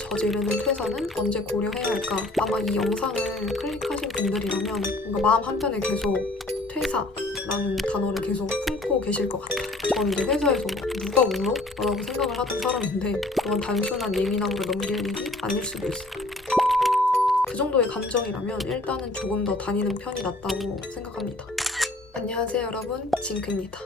저지르는 퇴사는 언제 고려해야 할까? 아마 이 영상을 클릭하신 분들이라면 뭔가 마음 한편에 계속 퇴사라는 단어를 계속 품고 계실 것 같아요. 저는 이제 회사에서 누가 울어? 라고 생각을 하던 사람인데 그건 단순한 예민함으로 넘길 일이 아닐 수도 있어요. 그 정도의 감정이라면 일단은 조금 더 다니는 편이 낫다고 생각합니다. 안녕하세요 여러분, 징크입니다.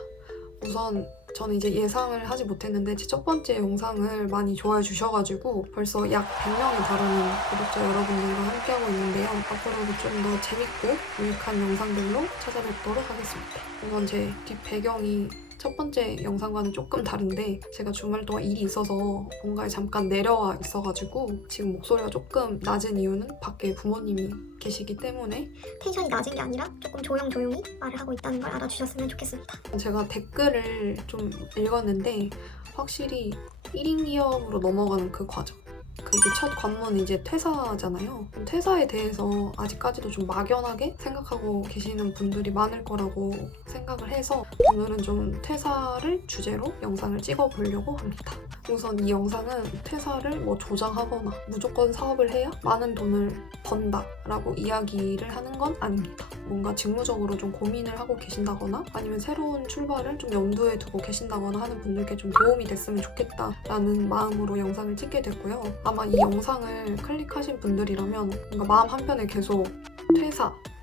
우선 저는 이제 예상을 하지 못했는데 제 첫 번째 영상을 많이 좋아해 주셔가지고 벌써 약 100명에 달하는 구독자 여러분들과 함께하고 있는데요. 앞으로도 좀 더 재밌고 유익한 영상들로 찾아뵙도록 하겠습니다. 우선 제 뒷 배경이 첫 번째 영상과는 조금 다른데 제가 주말 동안 일이 있어서 본가에 잠깐 내려와 있어가지고 지금 목소리가 조금 낮은 이유는 밖에 부모님이 계시기 때문에 텐션이 낮은 게 아니라 조금 조용히 말을 하고 있다는 걸 알아주셨으면 좋겠습니다. 제가 댓글을 좀 읽었는데 확실히 1인 기업으로 넘어가는 그 과정, 그 이제 첫 관문이 이제 퇴사잖아요. 퇴사에 대해서 아직까지도 좀 막연하게 생각하고 계시는 분들이 많을 거라고 생각을 해서 오늘은 좀 퇴사를 주제로 영상을 찍어보려고 합니다. 우선 이 영상은 퇴사를 뭐 조장하거나 무조건 사업을 해야 많은 돈을 번다 라고 이야기를 하는 건 아닙니다. 뭔가 직무적으로 좀 고민을 하고 계신다거나 아니면 새로운 출발을 좀 염두에 두고 계신다거나 하는 분들께 좀 도움이 됐으면 좋겠다라는 마음으로 영상을 찍게 됐고요. 아마 이 영상을 클릭하신 분들이라면 뭔가 마음 한편에 계속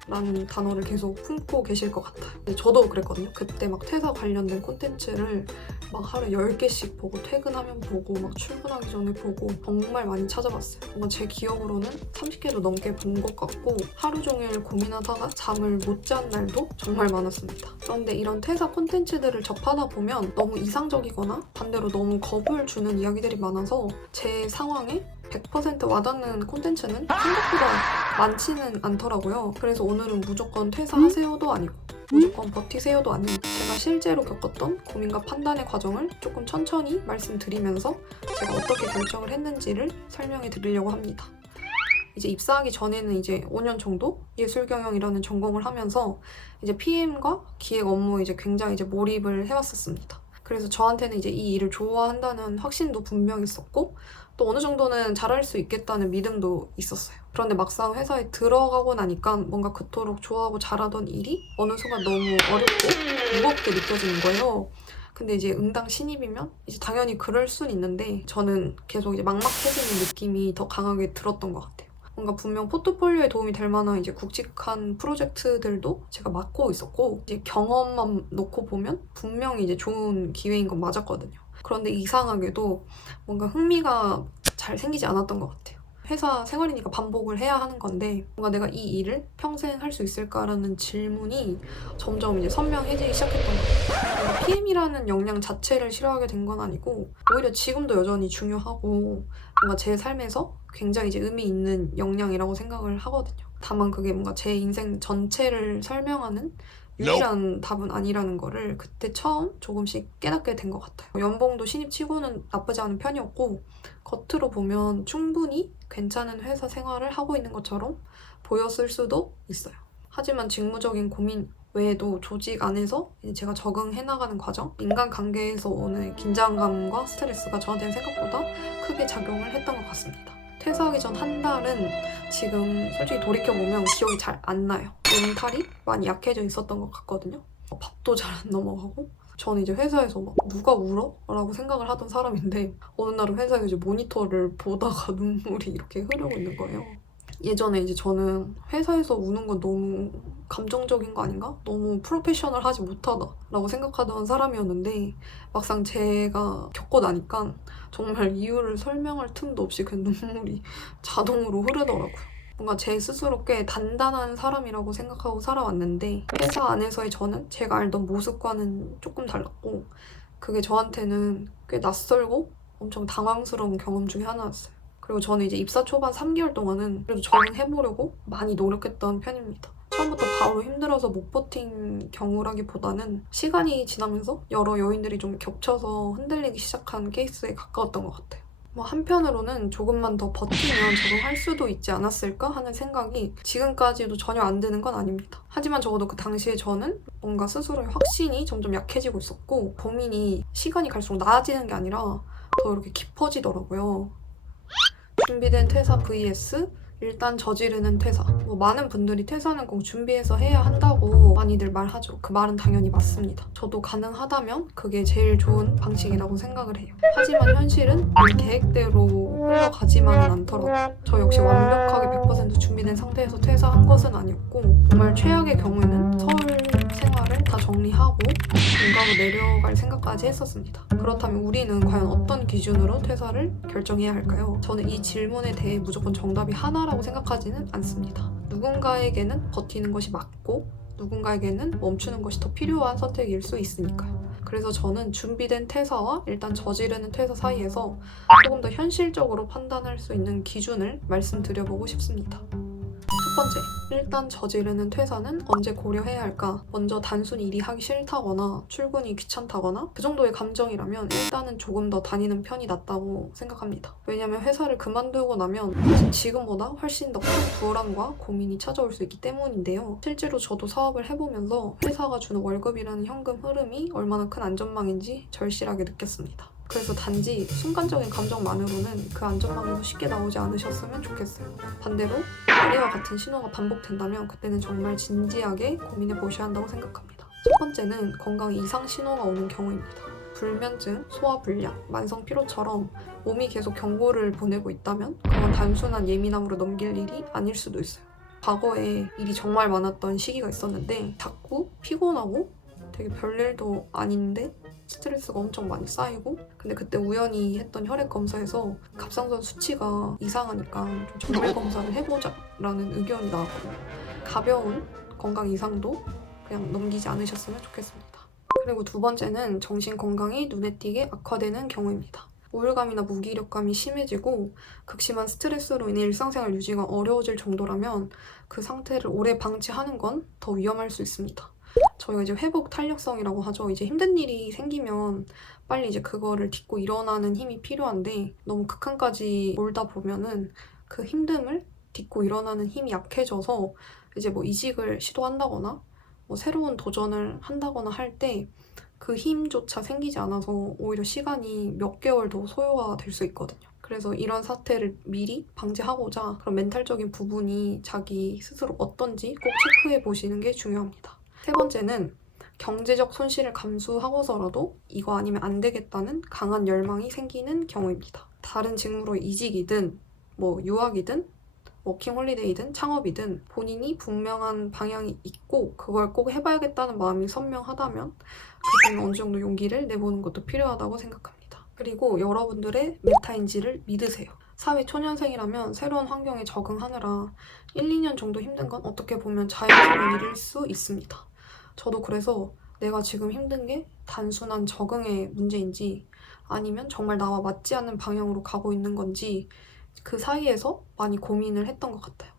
퇴사라는 단어를 계속 품고 계실 것 같아요. 저도 그랬거든요. 그때 막 퇴사 관련된 콘텐츠를 막 하루에 10개씩 보고 퇴근하면 보고 막 출근하기 전에 보고 정말 많이 찾아봤어요. 뭔가 제 기억으로는 30개도 넘게 본 것 같고 하루 종일 고민하다가 잠을 못 잔 날도 정말 많았습니다. 그런데 이런 퇴사 콘텐츠들을 접하다 보면 너무 이상적이거나 반대로 너무 겁을 주는 이야기들이 많아서 제 상황에 100% 와닿는 콘텐츠는 생각보다 많지는 않더라고요. 그래서 오늘은 무조건 퇴사하세요도 아니고 무조건 버티세요도 아니고 제가 실제로 겪었던 고민과 판단의 과정을 조금 천천히 말씀드리면서 제가 어떻게 결정을 했는지를 설명해 드리려고 합니다. 이제 입사하기 전에는 이제 5년 정도 예술경영이라는 전공을 하면서 이제 PM과 기획 업무에 이제 굉장히 이제 몰입을 해왔었습니다. 그래서 저한테는 이제 이 일을 좋아한다는 확신도 분명히 있었고 또 어느 정도는 잘할 수 있겠다는 믿음도 있었어요. 그런데 막상 회사에 들어가고 나니까 뭔가 그토록 좋아하고 잘하던 일이 어느 순간 너무 어렵고 무겁게 느껴지는 거예요. 근데 이제 응당 신입이면 이제 당연히 그럴 순 있는데 저는 계속 이제 막막해지는 느낌이 더 강하게 들었던 것 같아요. 뭔가 분명 포트폴리오에 도움이 될 만한 이제 굵직한 프로젝트들도 제가 맡고 있었고 이제 경험만 놓고 보면 분명히 이제 좋은 기회인 건 맞았거든요. 그런데 이상하게도 뭔가 흥미가 잘 생기지 않았던 것 같아요. 회사 생활이니까 반복을 해야 하는 건데 뭔가 내가 이 일을 평생 할 수 있을까라는 질문이 점점 이제 선명해지기 시작했던 것 같아요. 뭔가 PM이라는 역량 자체를 싫어하게 된 건 아니고 오히려 지금도 여전히 중요하고 뭔가 제 삶에서 굉장히 이제 의미 있는 역량이라고 생각을 하거든요. 다만 그게 뭔가 제 인생 전체를 설명하는 유일한 답은 아니라는 거를 그때 처음 조금씩 깨닫게 된 것 같아요. 연봉도 신입치고는 나쁘지 않은 편이었고 겉으로 보면 충분히 괜찮은 회사 생활을 하고 있는 것처럼 보였을 수도 있어요. 하지만 직무적인 고민 외에도 조직 안에서 제가 적응해 나가는 과정, 인간관계에서 오는 긴장감과 스트레스가 저한테는 생각보다 크게 작용을 했던 것 같습니다. 퇴사하기 전 한 달은 지금 솔직히 돌이켜보면 기억이 잘 안 나요. 멘탈이 많이 약해져 있었던 것 같거든요. 밥도 잘 안 넘어가고 저는 이제 회사에서 막 누가 울어? 라고 생각을 하던 사람인데 어느 날은 회사에서 이제 모니터를 보다가 눈물이 이렇게 흐르고 있는 거예요. 예전에 이제 저는 회사에서 우는 건 너무 감정적인 거 아닌가? 너무 프로페셔널하지 못하다 라고 생각하던 사람이었는데 막상 제가 겪고 나니까 정말 이유를 설명할 틈도 없이 그 눈물이 자동으로 흐르더라고요. 뭔가 제 스스로 꽤 단단한 사람이라고 생각하고 살아왔는데 회사 안에서의 저는 제가 알던 모습과는 조금 달랐고 그게 저한테는 꽤 낯설고 엄청 당황스러운 경험 중에 하나였어요. 그리고 저는 이제 입사 초반 3개월 동안은 그래도 적응해보려고 많이 노력했던 편입니다. 처음부터 바로 힘들어서 못 버틴 경우라기보다는 시간이 지나면서 여러 요인들이 좀 겹쳐서 흔들리기 시작한 케이스에 가까웠던 것 같아요. 한편으로는 조금만 더 버티면 적응할 수도 있지 않았을까 하는 생각이 지금까지도 전혀 안 드는 건 아닙니다. 하지만 적어도 그 당시에 저는 뭔가 스스로의 확신이 점점 약해지고 있었고 고민이 시간이 갈수록 나아지는 게 아니라 더 이렇게 깊어지더라고요. 준비된 퇴사 vs 일단 저지르는 퇴사. 많은 분들이 퇴사는 꼭 준비해서 해야 한다고 많이들 말하죠. 그 말은 당연히 맞습니다. 저도 가능하다면 그게 제일 좋은 방식이라고 생각을 해요. 하지만 현실은 늘 계획대로 흘러가지만은 않더라고요. 저 역시 완벽하게 100% 준비된 상태에서 퇴사한 것은 아니었고, 정말 최악의 경우에는 서울 생활을 다 정리하고 본가로 내려갈 생각까지 했었습니다. 그렇다면 우리는 과연 어떤 기준으로 퇴사를 결정해야 할까요? 저는 이 질문에 대해 무조건 정답이 하나라고 생각하지는 않습니다. 누군가에게는 버티는 것이 맞고 누군가에게는 멈추는 것이 더 필요한 선택일 수 있으니까요. 그래서 저는 준비된 퇴사와 일단 저지르는 퇴사 사이에서 조금 더 현실적으로 판단할 수 있는 기준을 말씀드려보고 싶습니다. 첫 번째, 일단 저지르는 퇴사는 언제 고려해야 할까? 먼저 단순히 일이 하기 싫다거나 출근이 귀찮다거나 그 정도의 감정이라면 일단은 조금 더 다니는 편이 낫다고 생각합니다. 왜냐면 회사를 그만두고 나면 지금보다 훨씬 더 큰 불안과 고민이 찾아올 수 있기 때문인데요. 실제로 저도 사업을 해보면서 회사가 주는 월급이라는 현금 흐름이 얼마나 큰 안전망인지 절실하게 느꼈습니다. 그래서 단지 순간적인 감정만으로는 그 안전망에서 쉽게 나오지 않으셨으면 좋겠어요. 반대로 아래와 같은 신호가 반복된다면 그때는 정말 진지하게 고민해 보셔야 한다고 생각합니다. 첫 번째는 건강 이상 신호가 오는 경우입니다. 불면증, 소화불량, 만성 피로처럼 몸이 계속 경고를 보내고 있다면 그건 단순한 예민함으로 넘길 일이 아닐 수도 있어요. 과거에 일이 정말 많았던 시기가 있었는데 자꾸 피곤하고 되게 별일도 아닌데 스트레스가 엄청 많이 쌓이고, 근데 그때 우연히 했던 혈액 검사에서 갑상선 수치가 이상하니까 좀 정밀 검사를 해보자라는 의견이 나왔거든요. 가벼운 건강 이상도 그냥 넘기지 않으셨으면 좋겠습니다. 그리고 두 번째는 정신 건강이 눈에 띄게 악화되는 경우입니다. 우울감이나 무기력감이 심해지고 극심한 스트레스로 인해 일상생활 유지가 어려워질 정도라면 그 상태를 오래 방치하는 건 더 위험할 수 있습니다. 저희가 이제 회복 탄력성이라고 하죠. 이제 힘든 일이 생기면 빨리 이제 그거를 딛고 일어나는 힘이 필요한데 너무 극한까지 몰다 보면은 그 힘듦을 딛고 일어나는 힘이 약해져서 이제 이직을 시도한다거나 새로운 도전을 한다거나 할 때 그 힘조차 생기지 않아서 오히려 시간이 몇 개월 더 소요가 될 수 있거든요. 그래서 이런 사태를 미리 방지하고자 그런 멘탈적인 부분이 자기 스스로 어떤지 꼭 체크해 보시는 게 중요합니다. 세 번째는 경제적 손실을 감수하고서라도 이거 아니면 안 되겠다는 강한 열망이 생기는 경우입니다. 다른 직무로 이직이든 유학이든 워킹홀리데이든 창업이든 본인이 분명한 방향이 있고 그걸 꼭 해봐야겠다는 마음이 선명하다면 그때는 어느 정도 용기를 내보는 것도 필요하다고 생각합니다. 그리고 여러분들의 메타인지를 믿으세요. 사회 초년생이라면 새로운 환경에 적응하느라 1, 2년 정도 힘든 건 어떻게 보면 자연스러운 일일 수 있습니다. 저도 그래서 내가 지금 힘든 게 단순한 적응의 문제인지 아니면 정말 나와 맞지 않는 방향으로 가고 있는 건지 그 사이에서 많이 고민을 했던 것 같아요.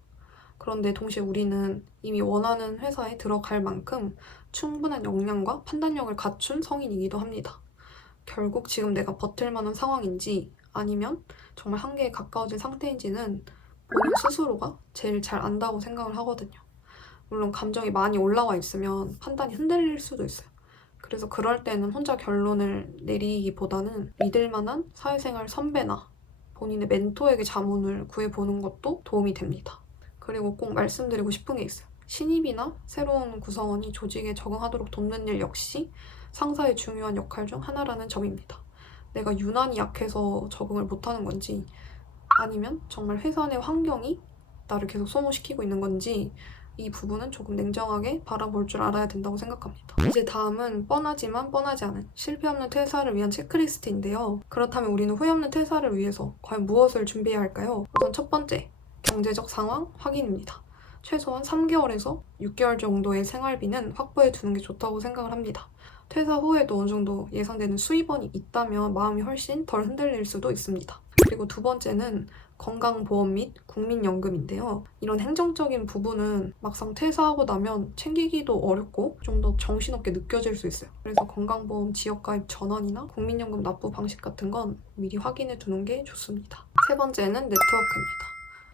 그런데 동시에 우리는 이미 원하는 회사에 들어갈 만큼 충분한 역량과 판단력을 갖춘 성인이기도 합니다. 결국 지금 내가 버틸 만한 상황인지 아니면 정말 한계에 가까워진 상태인지는 본인 스스로가 제일 잘 안다고 생각을 하거든요. 물론 감정이 많이 올라와 있으면 판단이 흔들릴 수도 있어요. 그래서 그럴 때는 혼자 결론을 내리기보다는 믿을 만한 사회생활 선배나 본인의 멘토에게 자문을 구해보는 것도 도움이 됩니다. 그리고 꼭 말씀드리고 싶은 게 있어요. 신입이나 새로운 구성원이 조직에 적응하도록 돕는 일 역시 상사의 중요한 역할 중 하나라는 점입니다. 내가 유난히 약해서 적응을 못하는 건지 아니면 정말 회사 내 환경이 나를 계속 소모시키고 있는 건지 이 부분은 조금 냉정하게 바라볼 줄 알아야 된다고 생각합니다. 이제 다음은 뻔하지만 뻔하지 않은 실패 없는 퇴사를 위한 체크리스트인데요. 그렇다면 우리는 후회 없는 퇴사를 위해서 과연 무엇을 준비해야 할까요? 우선 첫 번째, 경제적 상황 확인입니다. 최소한 3개월에서 6개월 정도의 생활비는 확보해 두는 게 좋다고 생각을 합니다. 퇴사 후에도 어느 정도 예상되는 수입원이 있다면 마음이 훨씬 덜 흔들릴 수도 있습니다. 그리고 두 번째는 건강보험 및 국민연금인데요. 이런 행정적인 부분은 막상 퇴사하고 나면 챙기기도 어렵고 좀 더 정신없게 느껴질 수 있어요. 그래서 건강보험 지역가입 전환이나 국민연금 납부 방식 같은 건 미리 확인해 두는 게 좋습니다. 세 번째는 네트워크입니다.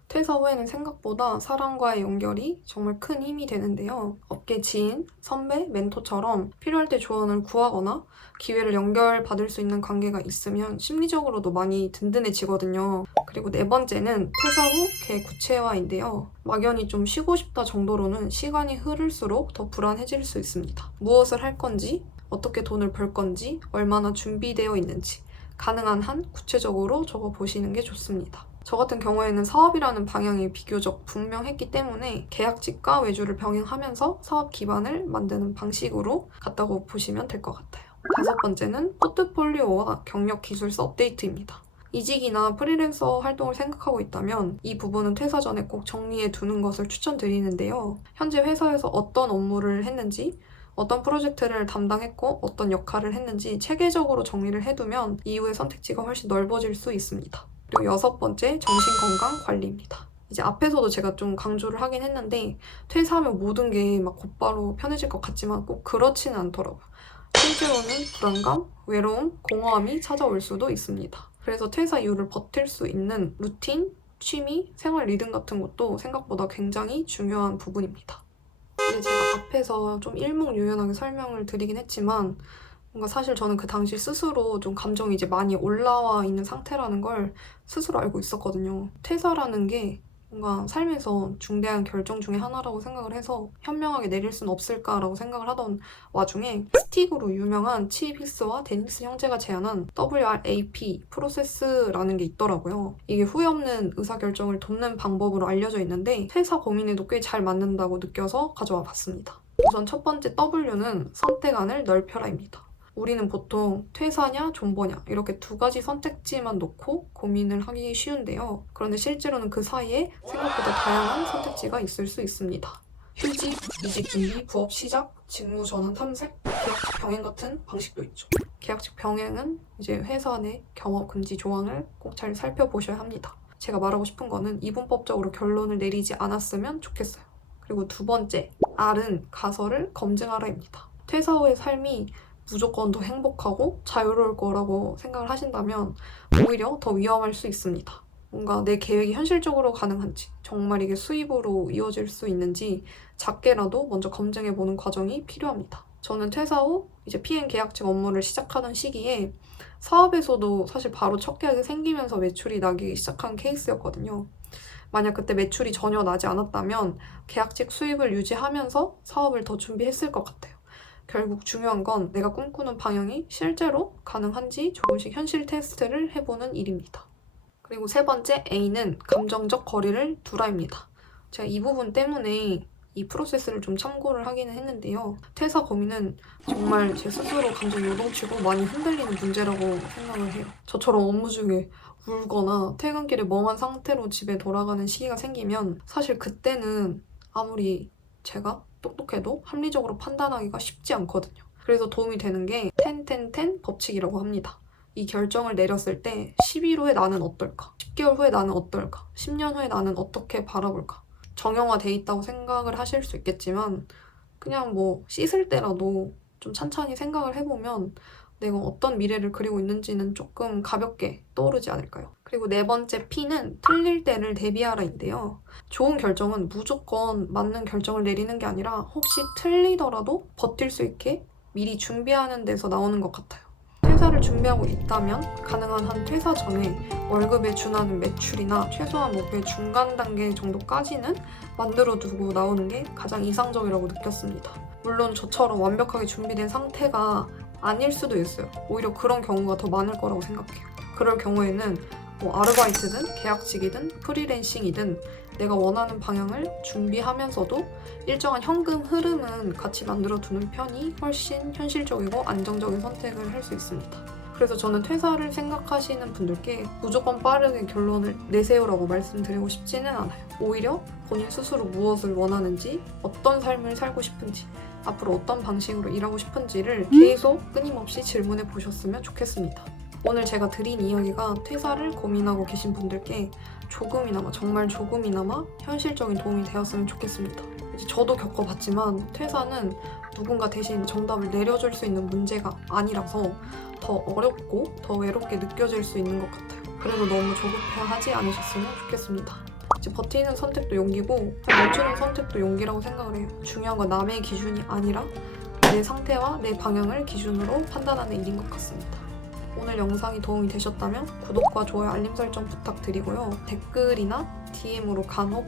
퇴사 후에는 생각보다 사람과의 연결이 정말 큰 힘이 되는데요. 업계 지인, 선배, 멘토처럼 필요할 때 조언을 구하거나 기회를 연결받을 수 있는 관계가 있으면 심리적으로도 많이 든든해지거든요. 그리고 네 번째는 퇴사 후 계획 구체화인데요. 막연히 좀 쉬고 싶다 정도로는 시간이 흐를수록 더 불안해질 수 있습니다. 무엇을 할 건지, 어떻게 돈을 벌 건지, 얼마나 준비되어 있는지 가능한 한 구체적으로 적어보시는 게 좋습니다. 저 같은 경우에는 사업이라는 방향이 비교적 분명했기 때문에 계약직과 외주를 병행하면서 사업 기반을 만드는 방식으로 갔다고 보시면 될 것 같아요. 다섯 번째는 포트폴리오와 경력 기술서 업데이트입니다. 이직이나 프리랜서 활동을 생각하고 있다면 이 부분은 퇴사 전에 꼭 정리해 두는 것을 추천드리는데요. 현재 회사에서 어떤 업무를 했는지, 어떤 프로젝트를 담당했고 어떤 역할을 했는지 체계적으로 정리를 해두면 이후의 선택지가 훨씬 넓어질 수 있습니다. 그리고 여섯 번째, 정신건강 관리입니다. 이제 앞에서도 제가 좀 강조를 하긴 했는데 퇴사하면 모든 게 막 곧바로 편해질 것 같지만 꼭 그렇지는 않더라고요. 실제로는 불안감, 외로움, 공허함이 찾아올 수도 있습니다. 그래서 퇴사 이후를 버틸 수 있는 루틴, 취미, 생활 리듬 같은 것도 생각보다 굉장히 중요한 부분입니다. 근데 제가 앞에서 좀 일목요연하게 설명을 드리긴 했지만 뭔가 사실 저는 그 당시 스스로 좀 감정이 이제 많이 올라와 있는 상태라는 걸 스스로 알고 있었거든요. 퇴사라는 게 뭔가 삶에서 중대한 결정 중에 하나라고 생각을 해서 현명하게 내릴 순 없을까라고 생각을 하던 와중에 스틱으로 유명한 칩 히스와 데니스 형제가 제안한 WRAP 프로세스라는 게 있더라고요. 이게 후회 없는 의사결정을 돕는 방법으로 알려져 있는데 퇴사 고민에도 꽤 잘 맞는다고 느껴서 가져와 봤습니다. 우선 첫 번째 W는 선택안을 넓혀라입니다. 우리는 보통 퇴사냐 존버냐 이렇게 두 가지 선택지만 놓고 고민을 하기 쉬운데요. 그런데 실제로는 그 사이에 생각보다 다양한 선택지가 있을 수 있습니다. 휴직, 이직 준비, 부업 시작, 직무 전환 탐색, 계약직 병행 같은 방식도 있죠. 계약직 병행은 이제 회사 내 경업 금지 조항을 꼭 잘 살펴보셔야 합니다. 제가 말하고 싶은 거는 이분법적으로 결론을 내리지 않았으면 좋겠어요. 그리고 두 번째, R은 가설을 검증하라입니다. 퇴사 후의 삶이 무조건 더 행복하고 자유로울 거라고 생각을 하신다면 오히려 더 위험할 수 있습니다. 뭔가 내 계획이 현실적으로 가능한지, 정말 이게 수입으로 이어질 수 있는지 작게라도 먼저 검증해보는 과정이 필요합니다. 저는 퇴사 후 이제 PM 계약직 업무를 시작하던 시기에 사업에서도 사실 바로 첫 계약이 생기면서 매출이 나기 시작한 케이스였거든요. 만약 그때 매출이 전혀 나지 않았다면 계약직 수입을 유지하면서 사업을 더 준비했을 것 같아요. 결국 중요한 건 내가 꿈꾸는 방향이 실제로 가능한지 조금씩 현실 테스트를 해보는 일입니다. 그리고 세 번째 A는 감정적 거리를 두라입니다. 제가 이 부분 때문에 이 프로세스를 좀 참고를 하기는 했는데요. 퇴사 고민은 정말 제 스스로 감정 요동치고 많이 흔들리는 문제라고 생각을 해요. 저처럼 업무 중에 울거나 퇴근길에 멍한 상태로 집에 돌아가는 시기가 생기면 사실 그때는 아무리 제가 똑똑해도 합리적으로 판단하기가 쉽지 않거든요. 그래서 도움이 되는 게 10-10-10 법칙이라고 합니다. 이 결정을 내렸을 때 10일 후에 나는 어떨까? 10개월 후에 나는 어떨까? 10년 후에 나는 어떻게 바라볼까? 정형화돼 있다고 생각을 하실 수 있겠지만 그냥 뭐 씻을 때라도 좀 찬찬히 생각을 해보면 내가 어떤 미래를 그리고 있는지는 조금 가볍게 떠오르지 않을까요? 그리고 네 번째 P는 틀릴 때를 대비하라인데요. 좋은 결정은 무조건 맞는 결정을 내리는 게 아니라 혹시 틀리더라도 버틸 수 있게 미리 준비하는 데서 나오는 것 같아요. 퇴사를 준비하고 있다면 가능한 한 퇴사 전에 월급에 준하는 매출이나 최소한 목표의 중간 단계 정도까지는 만들어두고 나오는 게 가장 이상적이라고 느꼈습니다. 물론 저처럼 완벽하게 준비된 상태가 아닐 수도 있어요. 오히려 그런 경우가 더 많을 거라고 생각해요. 그럴 경우에는 뭐 아르바이트든 계약직이든 프리랜싱이든 내가 원하는 방향을 준비하면서도 일정한 현금 흐름은 같이 만들어두는 편이 훨씬 현실적이고 안정적인 선택을 할 수 있습니다. 그래서 저는 퇴사를 생각하시는 분들께 무조건 빠르게 결론을 내세요라고 말씀드리고 싶지는 않아요. 오히려 본인 스스로 무엇을 원하는지, 어떤 삶을 살고 싶은지, 앞으로 어떤 방식으로 일하고 싶은지를 계속 끊임없이 질문해 보셨으면 좋겠습니다. 오늘 제가 드린 이야기가 퇴사를 고민하고 계신 분들께 조금이나마, 정말 조금이나마 현실적인 도움이 되었으면 좋겠습니다. 이제 저도 겪어봤지만 퇴사는 누군가 대신 정답을 내려줄 수 있는 문제가 아니라서 더 어렵고 더 외롭게 느껴질 수 있는 것 같아요. 그래도 너무 조급해하지 않으셨으면 좋겠습니다. 이제 버티는 선택도 용기고 멈추는 선택도 용기라고 생각을 해요. 중요한 건 남의 기준이 아니라 내 상태와 내 방향을 기준으로 판단하는 일인 것 같습니다. 오늘 영상이 도움이 되셨다면 구독과 좋아요, 알림 설정 부탁드리고요. 댓글이나 DM으로 간혹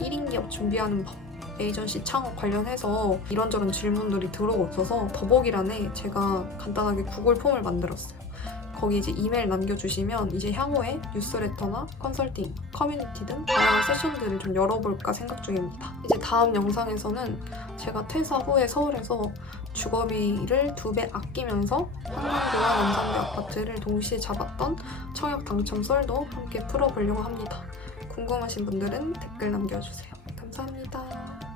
1인 기업 준비하는 법, 에이전시 창업 관련해서 이런저런 질문들이 들어오고 있어서 더보기란에 제가 간단하게 구글 폼을 만들었어요. 거기 이제 이메일 남겨주시면 이제 향후에 뉴스레터나 컨설팅, 커뮤니티 등 다양한 세션들을 좀 열어볼까 생각 중입니다. 이제 다음 영상에서는 제가 퇴사 후에 서울에서 주거비를 2배 아끼면서 한남대와 남산대 아파트를 동시에 잡았던 청약 당첨 썰도 함께 풀어보려고 합니다. 궁금하신 분들은 댓글 남겨주세요. 감사합니다.